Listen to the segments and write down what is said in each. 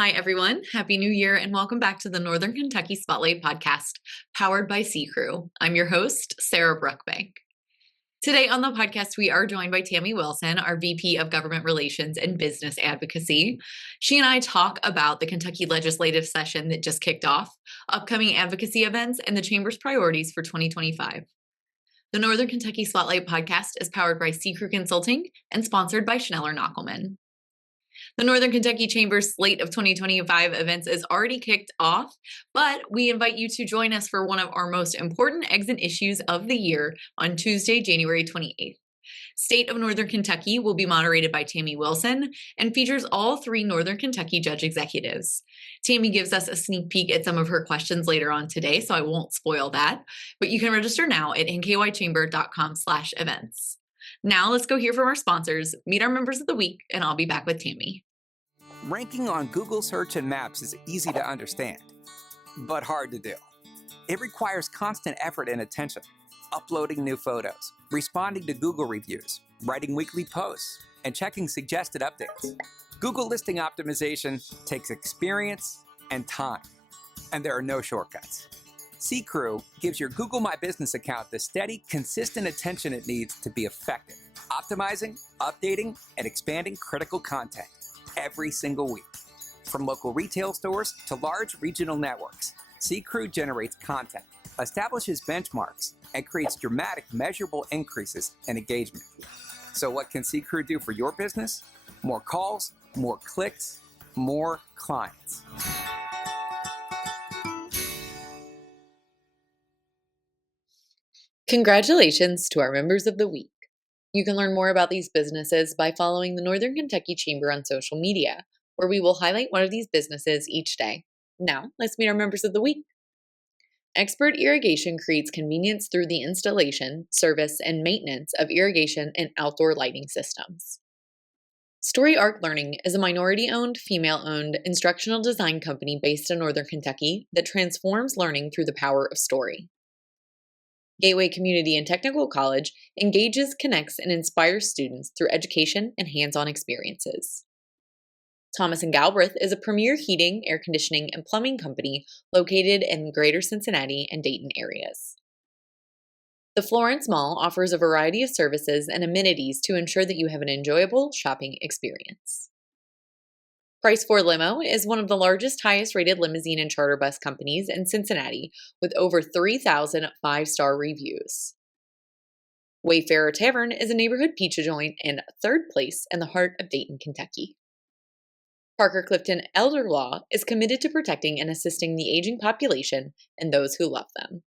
Hi, everyone. Happy New Year, and welcome back to the Northern Kentucky Spotlight Podcast, powered by C Crew. I'm your host, Sarah Brookbank. Today on the podcast, we are joined by Tami Wilson, our VP of Government Relations and Business Advocacy. She and I talk about the Kentucky legislative session that just kicked off, upcoming advocacy events, and the Chamber's priorities for 2025. The Northern Kentucky Spotlight Podcast is powered by C Crew Consulting and sponsored by Schneller Knockelman. The Northern Kentucky Chamber's slate of 2025 events is already kicked off, but we invite you to join us for one of our most important exit issues of the year on Tuesday, January 28th. State of Northern Kentucky will be moderated by Tami Wilson and features all three Northern Kentucky judge executives. Tami gives us a sneak peek at some of her questions later on today, so I won't spoil that, but you can register now at nkychamber.com/events. Now let's go hear from our sponsors, meet our members of the week, and I'll be back with Tami. Ranking on Google Search and Maps is easy to understand, but hard to do. It requires constant effort and attention, uploading new photos, responding to Google reviews, writing weekly posts, and checking suggested updates. Google listing optimization takes experience and time, and there are no shortcuts. C Crew gives your Google My Business account the steady, consistent attention it needs to be effective, optimizing, updating, and expanding critical content every single week. From local retail stores to large regional networks, C Crew generates content, establishes benchmarks, and creates dramatic, measurable increases in engagement. So what can C Crew do for your business? More calls, more clicks, more clients. Congratulations to our members of the week. You can learn more about these businesses by following the Northern Kentucky Chamber on social media, where we will highlight one of these businesses each day. Now, let's meet our members of the week. Expert Irrigation creates convenience through the installation, service, and maintenance of irrigation and outdoor lighting systems. Story Arc Learning is a minority-owned, female-owned instructional design company based in Northern Kentucky that transforms learning through the power of story. Gateway Community and Technical College engages, connects, and inspires students through education and hands-on experiences. Thomas & Galbraith is a premier heating, air conditioning, and plumbing company located in the greater Cincinnati and Dayton areas. The Florence Mall offers a variety of services and amenities to ensure that you have an enjoyable shopping experience. Price for Limo is one of the largest, highest-rated limousine and charter bus companies in Cincinnati, with over 3,000 five-star reviews. Wayfarer Tavern is a neighborhood pizza joint in third place in the heart of Dayton, Kentucky. Parker Clifton Elder Law is committed to protecting and assisting the aging population and those who love them.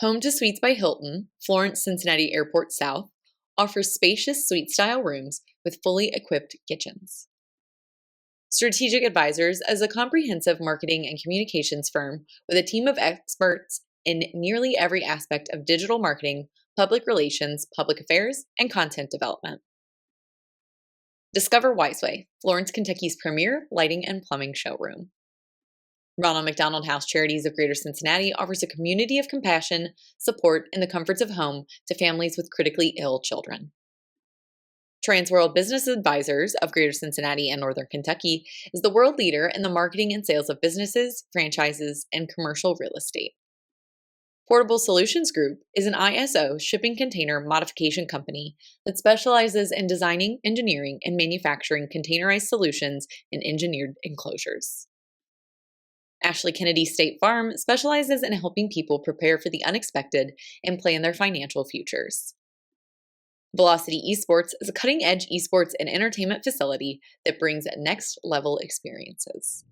Home to Suites by Hilton, Florence Cincinnati Airport South, offers spacious suite-style rooms with fully equipped kitchens. Strategic Advisors is a comprehensive marketing and communications firm with a team of experts in nearly every aspect of digital marketing, public relations, public affairs, and content development. Discover Wiseway, Florence, Kentucky's premier lighting and plumbing showroom. Ronald McDonald House Charities of Greater Cincinnati offers a community of compassion, support, and the comforts of home to families with critically ill children. Transworld Business Advisors of Greater Cincinnati and Northern Kentucky is the world leader in the marketing and sales of businesses, franchises, and commercial real estate. Portable Solutions Group is an ISO shipping container modification company that specializes in designing, engineering, and manufacturing containerized solutions in engineered enclosures. Ashley Kennedy State Farm specializes in helping people prepare for the unexpected and plan their financial futures. Velocity Esports is a cutting-edge esports and entertainment facility that brings next-level experiences.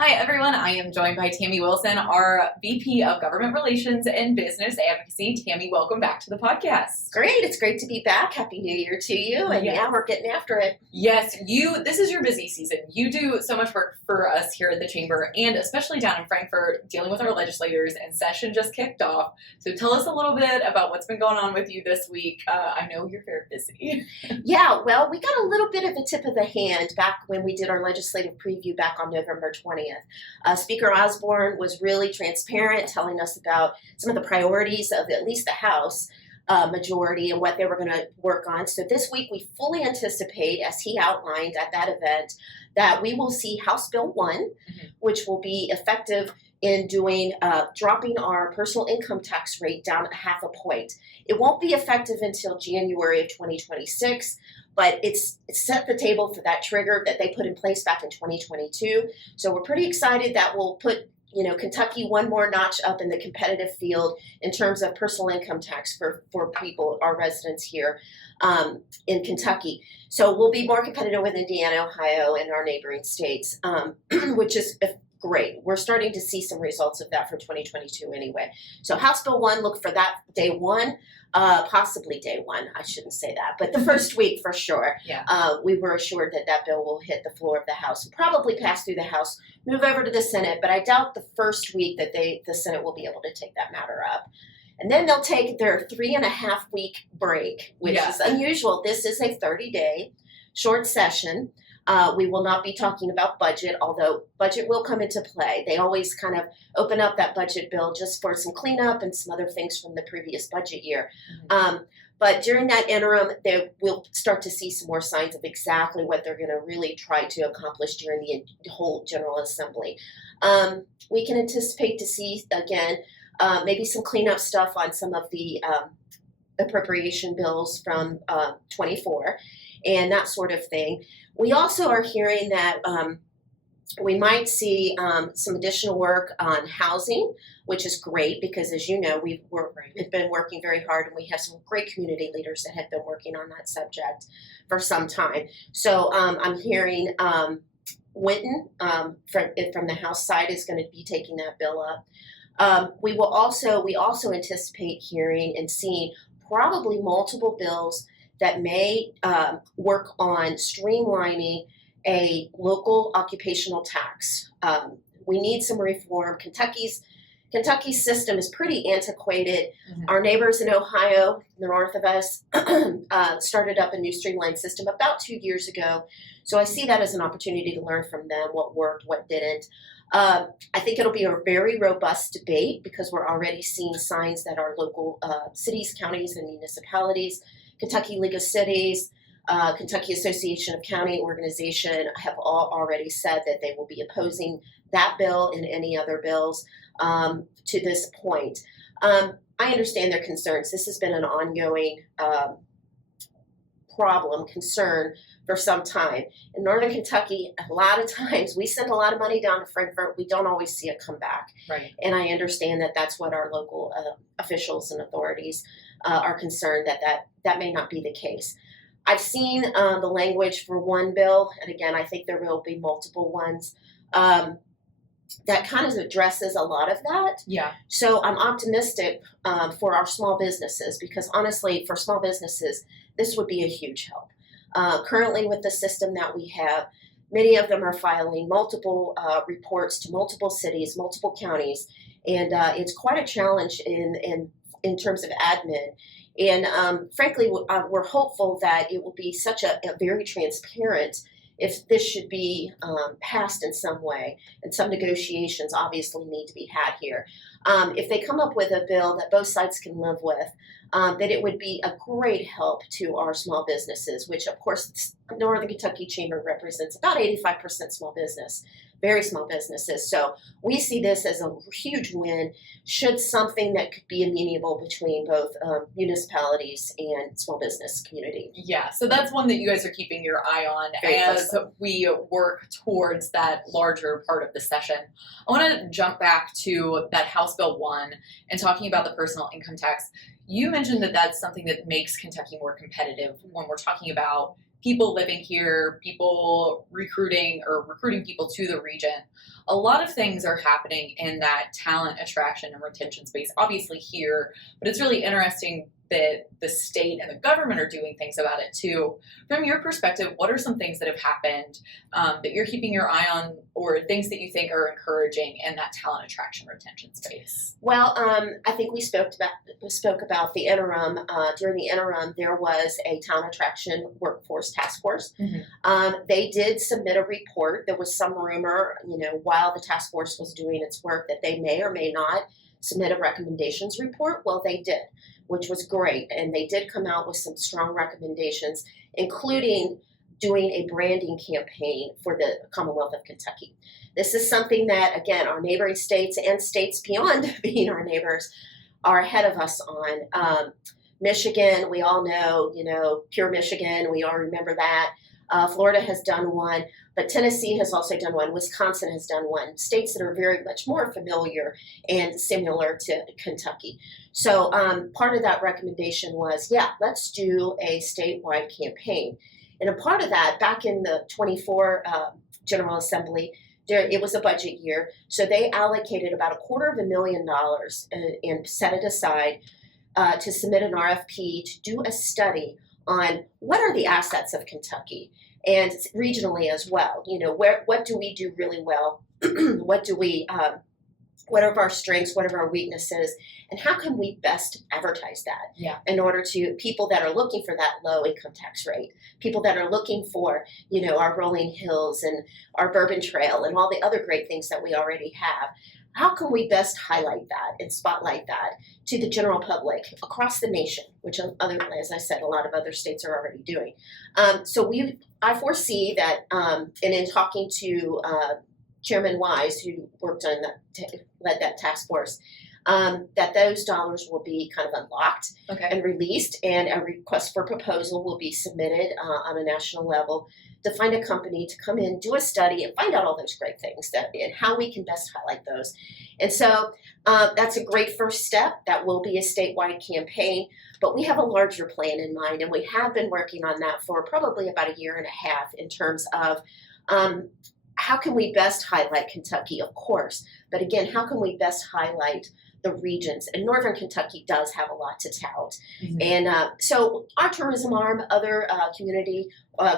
Hi, everyone. I am joined by Tami Wilson, our VP of Government Relations and Business Advocacy. Tami, welcome back to the podcast. Great. It's great to be back. Happy New Year to you. And yeah, we're getting after it. Yes, this is your busy season. You do so much work for us here at the Chamber, and especially down in Frankfort, dealing with our legislators, and session just kicked off. So tell us a little bit about what's been going on with you this week. I know you're very busy. Yeah, well, we got a little bit of a tip of the hand back when we did our legislative preview back on November 20th. Speaker Osborne was really transparent, telling us about some of the priorities of at least the House. majority and what they were going to work on. So this week we fully anticipate, as he outlined at that event, that we will see House Bill 1, which will be effective in doing dropping our personal income tax rate down 0.5 point. It won't be effective until January of 2026, but it's set the table for that trigger that they put in place back in 2022. So we're pretty excited that we'll put Kentucky one more notch up in the competitive field in terms of personal income tax for people, our residents here in Kentucky. So we'll be more competitive with Indiana, Ohio, and our neighboring states, which is great. We're starting to see some results of that for 2022 anyway. So House Bill 1, look for that day one, possibly day one. I shouldn't say that, but the first week for sure. Yeah. We were assured that bill will hit the floor of the House, probably pass through the House, move over to the Senate, but I doubt the first week that the Senate will be able to take that matter up. And then they'll take their 3.5 week break, which is unusual. This is a 30-day short session. We will not be talking about budget, although budget will come into play. They always kind of open up that budget bill just for some cleanup and some other things from the previous budget year. But during that interim, they will start to see some more signs of exactly what they're going to really try to accomplish during the whole General Assembly. We can anticipate to see, again, maybe some cleanup stuff on some of the appropriation bills from 24 and that sort of thing. We also are hearing that we might see some additional work on housing, which is great because, as you know, we've been working very hard and we have some great community leaders that have been working on that subject for some time. So I'm hearing Winton from the House side is going to be taking that bill up. We also anticipate hearing and seeing probably multiple bills that may work on streamlining a local occupational tax. We need some reform. Kentucky's system is pretty antiquated. Our neighbors in Ohio, north of us, started up a new streamlined system about 2 years ago. So I see that as an opportunity to learn from them what worked, what didn't. I think it'll be a very robust debate because we're already seeing signs that our local cities, counties, and municipalities, Kentucky League of Cities, Kentucky Association of County Organization have all already said that they will be opposing that bill and any other bills to this point. I understand their concerns. This has been an ongoing concern for some time. In Northern Kentucky, a lot of times we send a lot of money down to Frankfort. We don't always see it come back. Right. And I understand that that's what our local officials and authorities are concerned that may not be the case. I've seen the language for one bill, and again, I think there will be multiple ones, that kind of addresses a lot of that. Yeah. So I'm optimistic for our small businesses because honestly, for small businesses, this would be a huge help. Currently with the system that we have, many of them are filing multiple reports to multiple cities, multiple counties, and it's quite a challenge in terms of admin. And frankly, we're hopeful that it will be such a very transparent if this should be passed in some way. And some negotiations obviously need to be had here. If they come up with a bill that both sides can live with, that it would be a great help to our small businesses, which of course Northern Kentucky Chamber represents about 85% small business. Very small businesses. So we see this as a huge win should something that could be amenable between both municipalities and small business community. Yeah, so that's one that you guys are keeping your eye on as we work towards that larger part of the session. I want to jump back to that House Bill 1 and talking about the personal income tax. You mentioned that that's something that makes Kentucky more competitive when we're talking about people living here, people recruiting people to the region. A lot of things are happening in that talent attraction and retention space, obviously here, but it's really interesting that the state and the government are doing things about it too. From your perspective, what are some things that have happened that you're keeping your eye on or things that you think are encouraging in that talent attraction retention space? Well, I think we spoke about the interim. During the interim, there was a talent attraction workforce task force. They did submit a report. There was some rumor, while the task force was doing its work, that they may or may not submit a recommendations report. Well, they did, which was great. And they did come out with some strong recommendations, including doing a branding campaign for the Commonwealth of Kentucky. This is something that, again, our neighboring states and states beyond being our neighbors are ahead of us on. Michigan, we all know, pure Michigan, we all remember that. Florida has done one, but Tennessee has also done one. Wisconsin has done one. States that are very much more familiar and similar to Kentucky. So part of that recommendation was, let's do a statewide campaign. And a part of that, back in the 24 General Assembly, it was a budget year, so they allocated about $250,000 and set it aside to submit an RFP to do a study on what are the assets of Kentucky and regionally as well. What do we do really well? What are our strengths? What are our weaknesses? And how can we best advertise that in order to people that are looking for that low income tax rate, people that are looking for, our rolling hills and our Bourbon Trail and all the other great things that we already have. How can we best highlight that and spotlight that to the general public across the nation, which as I said, a lot of other states are already doing. I foresee that, and in talking to Chairman Wise, who led that task force, that those dollars will be kind of unlocked and released, and a request for proposal will be submitted on a national level to find a company to come in, do a study, and find out all those great things and how we can best highlight those. And so that's a great first step. That will be a statewide campaign, but we have a larger plan in mind, and we have been working on that for probably about a year and a half in terms of how can we best highlight Kentucky, of course, but again, how can we best highlight the regions? And Northern Kentucky does have a lot to tout. Mm-hmm. And so our tourism arm, other community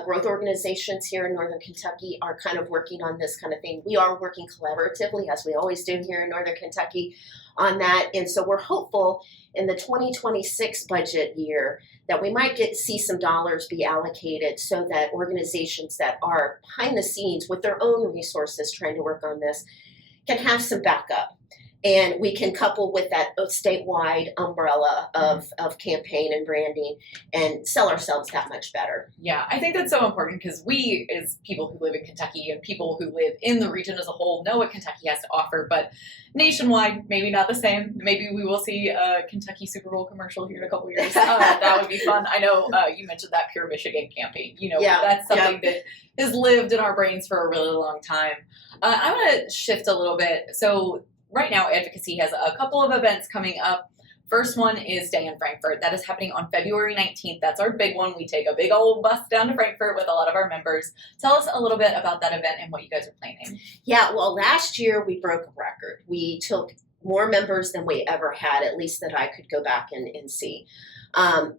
growth organizations here in Northern Kentucky are kind of working on this kind of thing. We are working collaboratively, as we always do here in Northern Kentucky, on that. And so we're hopeful in the 2026 budget year that we might see some dollars be allocated so that organizations that are behind the scenes with their own resources trying to work on this can have some backup. And we can couple with that statewide umbrella of campaign and branding and sell ourselves that much better. Yeah, I think that's so important because we, as people who live in Kentucky and people who live in the region as a whole, know what Kentucky has to offer. But nationwide, maybe not the same. Maybe we will see a Kentucky Super Bowl commercial here in a couple years. That would be fun. I know you mentioned that Pure Michigan campaign. That's something that has lived in our brains for a really long time. I want to shift a little bit. So right now, Advocacy has a couple of events coming up. First one is Day in Frankfort. That is happening on February 19th. That's our big one. We take a big old bus down to Frankfort with a lot of our members. Tell us a little bit about that event and what you guys are planning. Yeah, well, last year we broke a record. We took more members than we ever had, at least that I could go back and see.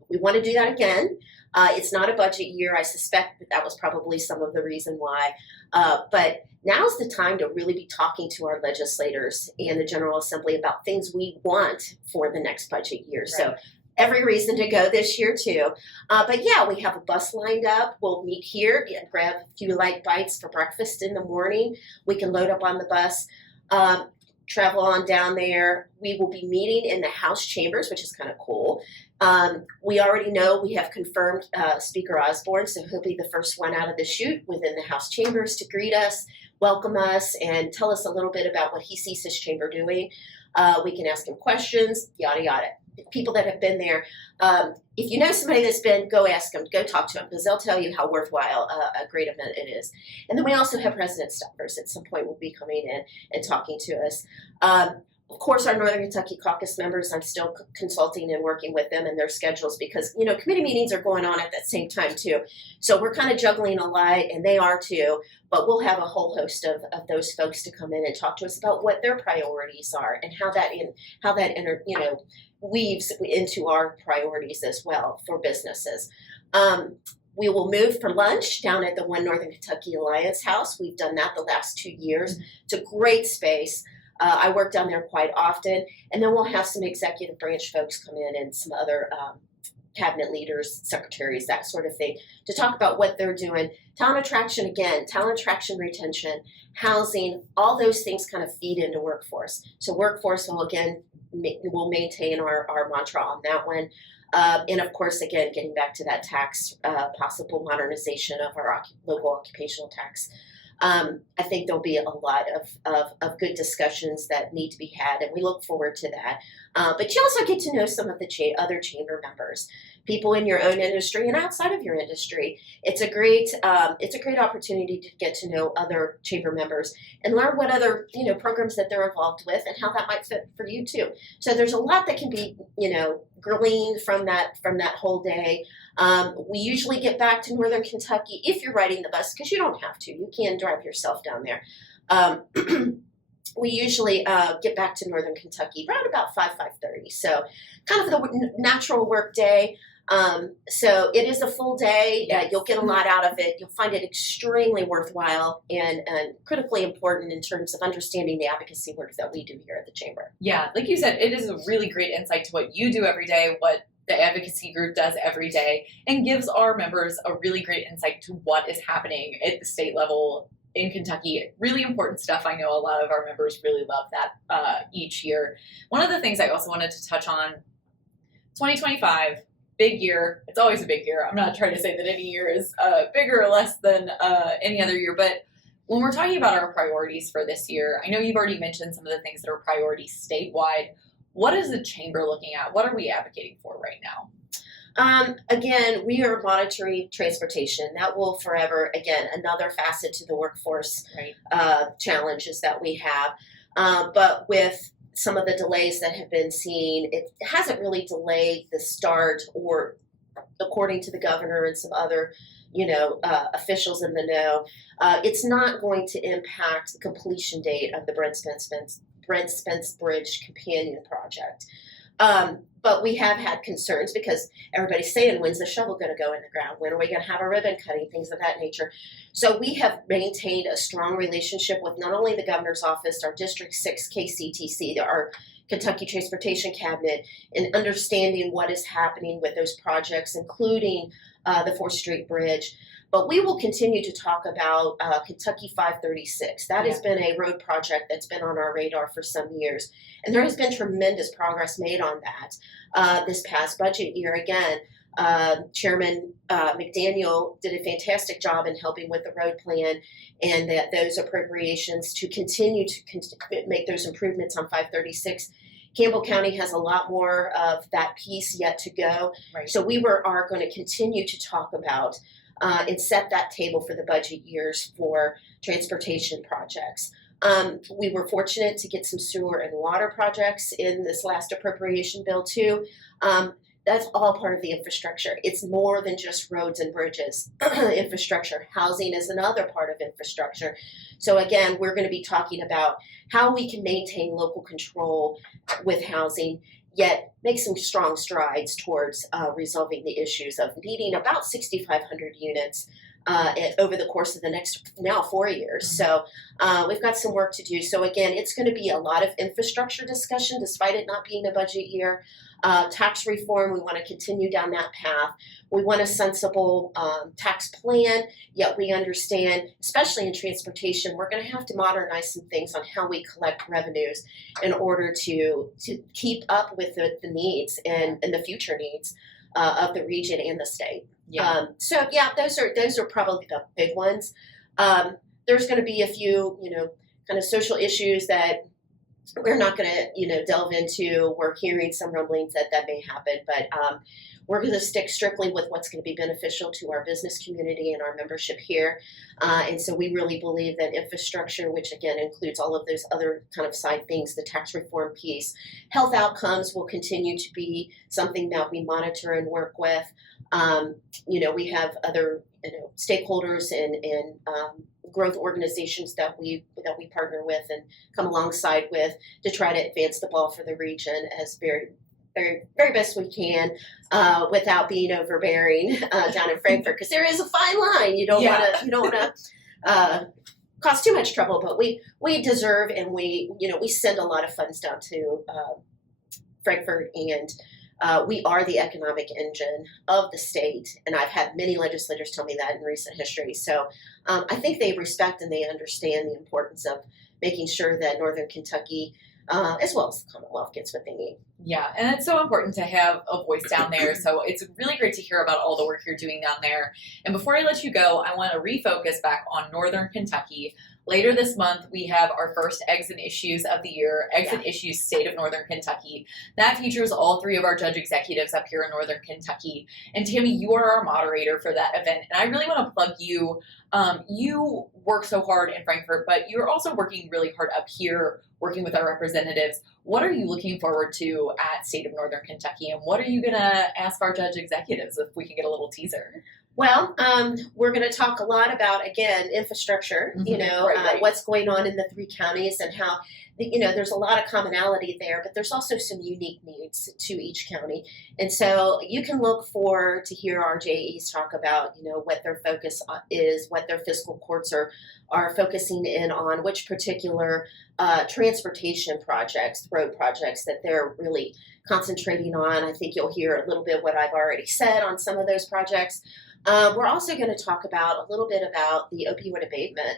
We want to do that again. It's not a budget year. I suspect that was probably some of the reason why. But now's the time to really be talking to our legislators and the General Assembly about things we want for the next budget year. Right. So every reason to go this year too. But yeah, we have a bus lined up. We'll meet here, grab a few light bites for breakfast in the morning. We can load up on the bus, travel on down there. We will be meeting in the House chambers, which is kind of cool. We already know we have confirmed Speaker Osborne, so he'll be the first one out of the chute within the House chambers to greet us, welcome us, and tell us a little bit about what he sees his chamber doing. We can ask him questions, yada, yada. People that have been there, if you know somebody that's been, go ask them, go talk to them, because they'll tell you how worthwhile a great event it is. And then we also have President Stoppers at some point will be coming in and talking to us. Of course, our Northern Kentucky caucus members, I'm still consulting and working with them and their schedules because, committee meetings are going on at that same time too. So we're kind of juggling a lot, and they are too, but we'll have a whole host of those folks to come in and talk to us about what their priorities are and how that weaves into our priorities as well for businesses. We will move for lunch down at the One Northern Kentucky Alliance House. We've done that the last 2 years. It's a great space. I work down there quite often, and then we'll have some executive branch folks come in and some other cabinet leaders, secretaries, that sort of thing, to talk about what they're doing. Talent attraction, retention, housing, all those things kind of feed into workforce. So workforce will, again, will maintain our mantra on that one. And of course, again, getting back to that tax, possible modernization of our local occupational tax. I think there'll be a lot of good discussions that need to be had, and we look forward to that. But you also get to know some of the other chamber members, people in your own industry and outside of your industry. It's a great opportunity to get to know other chamber members and learn what other programs that they're involved with and how that might fit for you too. So there's a lot that can be gleaned from that whole day. We usually get back to Northern Kentucky if you're riding the bus, because you don't have to. You can drive yourself down there. We usually get back to Northern Kentucky around about 5:30. So kind of the natural work day. So it is a full day. You'll get a lot out of it. You'll find it extremely worthwhile and critically important in terms of understanding the advocacy work that we do here at the Chamber. Yeah, like you said, it is a really great insight to what you do every day, what the advocacy group does every day, and gives our members a really great insight to what is happening at the state level in Kentucky. Really important stuff. I know a lot of our members really love that each year. One of the things I also wanted to touch on, 2025, big year. It's always a big year. I'm not trying to say that any year is bigger or less than any other year, but when we're talking about our priorities for this year, I know you've already mentioned some of the things that are priorities statewide. What is the Chamber looking at? What are we advocating for right now? Again, we are monitoring transportation. That will forever, again, another facet to the workforce challenges that we have. But with some of the delays that have been seen, it hasn't really delayed the start, or according to the governor and some other officials in the know, it's not going to impact the completion date of the Brent Spence Bridge Companion Project. But we have had concerns because everybody's saying, when's the shovel going to go in the ground? When are we going to have a ribbon cutting? Things of that nature. So we have maintained a strong relationship with not only the governor's office, our District 6 KCTC, our Kentucky Transportation Cabinet, in understanding what is happening with those projects, including the 4th Street Bridge. But we will continue to talk about Kentucky 536. That has been a road project that's been on our radar for some years. And there has been tremendous progress made on that this past budget year. Again, Chairman McDaniel did a fantastic job in helping with the road plan, and that those appropriations to continue to make those improvements on 536. Campbell County has a lot more of that piece yet to go. Right. So we are going to continue to talk about and set that table for the budget years for transportation projects. We were fortunate to get some sewer and water projects in this last appropriation bill too. That's all part of the infrastructure. It's more than just roads and bridges. Infrastructure. Housing is another part of infrastructure. So again, we're going to be talking about how we can maintain local control with housing, yet make some strong strides towards resolving the issues of needing about 6,500 units over the course of the next now 4 years. So we've got some work to do. So again, it's going to be a lot of infrastructure discussion, despite it not being a budget year. Tax reform, we want to continue down that path. We want a sensible tax plan, yet we understand, especially in transportation, we're going to have to modernize some things on how we collect revenues in order to keep up with the needs and the future needs of the region and the state. Yeah. Those are probably the big ones. There's going to be a few, kind of social issues that we're not going to, delve into. We're hearing some rumblings that may happen, but we're going to stick strictly with what's going to be beneficial to our business community and our membership here. And so we really believe that infrastructure, which again includes all of those other kind of side things, the tax reform piece, health outcomes will continue to be something that we monitor and work with. We have other stakeholders and growth organizations that we partner with and come alongside with to try to advance the ball for the region as very, very, very best we can, without being overbearing down in Frankfort, because there is a fine line. You don't want to cause too much trouble, but we deserve, and we send a lot of funds down to Frankfort and We are the economic engine of the state, and I've had many legislators tell me that in recent history. So I think they respect and they understand the importance of making sure that Northern Kentucky, as well as the Commonwealth, gets what they need. Yeah, and it's so important to have a voice down there. So it's really great to hear about all the work you're doing down there. And before I let you go, I want to refocus back on Northern Kentucky. Later this month, we have our first Eggs and Issues of the year, Eggs and Issues State of Northern Kentucky. That features all three of our judge executives up here in Northern Kentucky. And Tami, you are our moderator for that event. And I really want to plug you. You work so hard in Frankfort, but you're also working really hard up here, working with our representatives. What are you looking forward to at State of Northern Kentucky? And what are you going to ask our judge executives, if we can get a little teaser? Well, we're going to talk a lot about, again, infrastructure, what's going on in the three counties and how, there's a lot of commonality there, but there's also some unique needs to each county. And so you can look forward to hear our JEs talk about, what their focus is, what their fiscal courts are focusing in on, which particular transportation projects, road projects that they're really concentrating on. I think you'll hear a little bit what I've already said on some of those projects. We're also going to talk about a little bit about the opioid abatement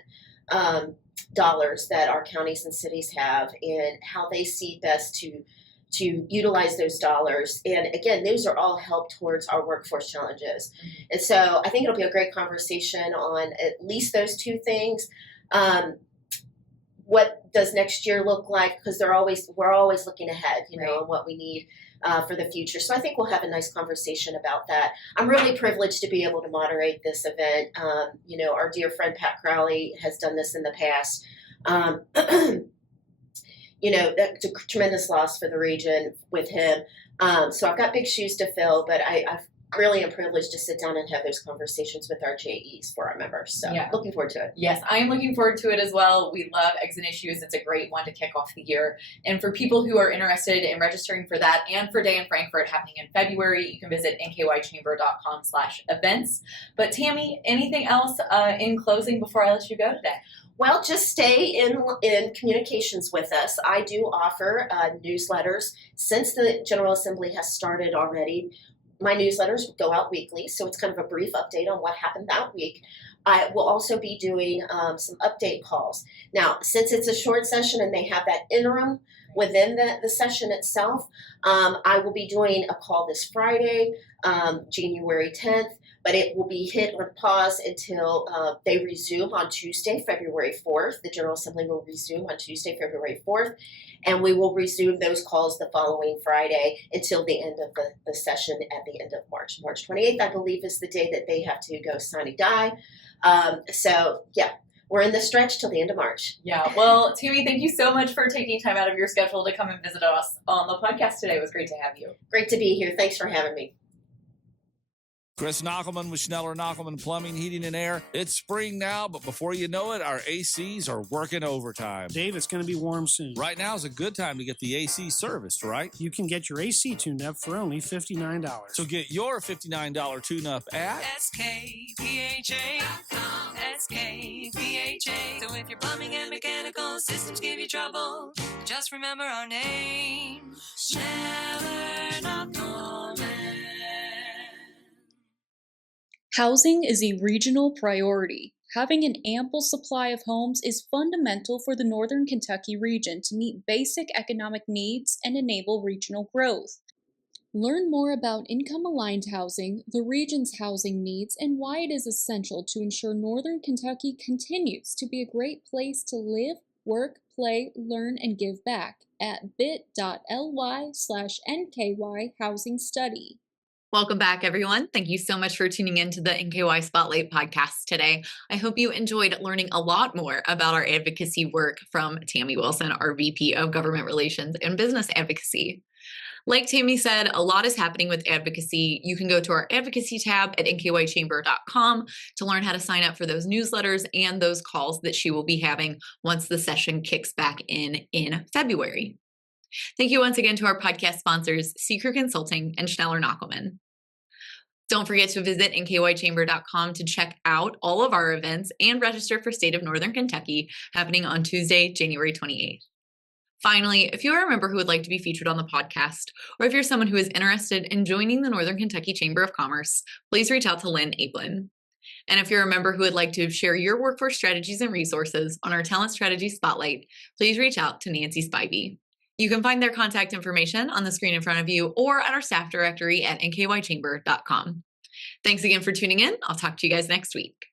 dollars that our counties and cities have and how they see best to utilize those dollars. And again, those are all help towards our workforce challenges. And so I think it'll be a great conversation on at least those two things. What does next year look like? Because we're always looking ahead, and what we need for the future. So I think we'll have a nice conversation about that. I'm really privileged to be able to moderate this event. Our dear friend Pat Crowley has done this in the past. That's a tremendous loss for the region with him. So I've got big shoes to fill, but I really am privileged to sit down and have those conversations with our JEs for our members. So looking forward to it. Yes, I am looking forward to it as well. We love Eggs and Issues. It's a great one to kick off the year. And for people who are interested in registering for that and for Day in Frankfort happening in February, you can visit nkychamber.com/events. But Tami, anything else in closing before I let you go today? Well, just stay in communications with us. I do offer newsletters. Since the General Assembly has started already, my newsletters go out weekly, so it's kind of a brief update on what happened that week. I will also be doing some update calls. Now, since it's a short session and they have that interim within the session itself, I will be doing a call this Friday, January 10th, but it will be hit on pause until they resume on Tuesday, February 4th. The General Assembly will resume on Tuesday, February 4th. And we will resume those calls the following Friday until the end of the session at the end of March. March 28th, I believe, is the day that they have to go sine die. We're in the stretch till the end of March. Yeah. Well, Tami, thank you so much for taking time out of your schedule to come and visit us on the podcast today. It was great to have you. Great to be here. Thanks for having me. Chris Knockelman with Schneller Knockelman Plumbing, Heating, and Air. It's spring now, but before you know it, our ACs are working overtime. Dave, it's going to be warm soon. Right now is a good time to get the AC serviced, right? You can get your AC tuned up for only $59. So get your $59 tune-up at SKPHA.com. SKPHA. So if your plumbing and mechanical systems give you trouble, just remember our name. Schneller Knockelman. Housing is a regional priority. Having an ample supply of homes is fundamental for the Northern Kentucky region to meet basic economic needs and enable regional growth. Learn more about income-aligned housing, the region's housing needs, and why it is essential to ensure Northern Kentucky continues to be a great place to live, work, play, learn, and give back at bit.ly/NKY Housing Study. Welcome back, everyone. Thank you so much for tuning in to the NKY Spotlight Podcast today. I hope you enjoyed learning a lot more about our advocacy work from Tami Wilson, our VP of Government Relations and Business Advocacy. Like Tami said, a lot is happening with advocacy. You can go to our advocacy tab at nkychamber.com to learn how to sign up for those newsletters and those calls that she will be having once the session kicks back in February. Thank you once again to our podcast sponsors, Secret Consulting and Schneller Knockelman. Don't forget to visit nkychamber.com to check out all of our events and register for State of Northern Kentucky happening on Tuesday, January 28th. Finally, if you are a member who would like to be featured on the podcast, or if you're someone who is interested in joining the Northern Kentucky Chamber of Commerce, please reach out to Lynn Ablin. And if you're a member who would like to share your workforce strategies and resources on our Talent Strategy Spotlight, please reach out to Nancy Spivey. You can find their contact information on the screen in front of you or at our staff directory at nkychamber.com. Thanks again for tuning in. I'll talk to you guys next week.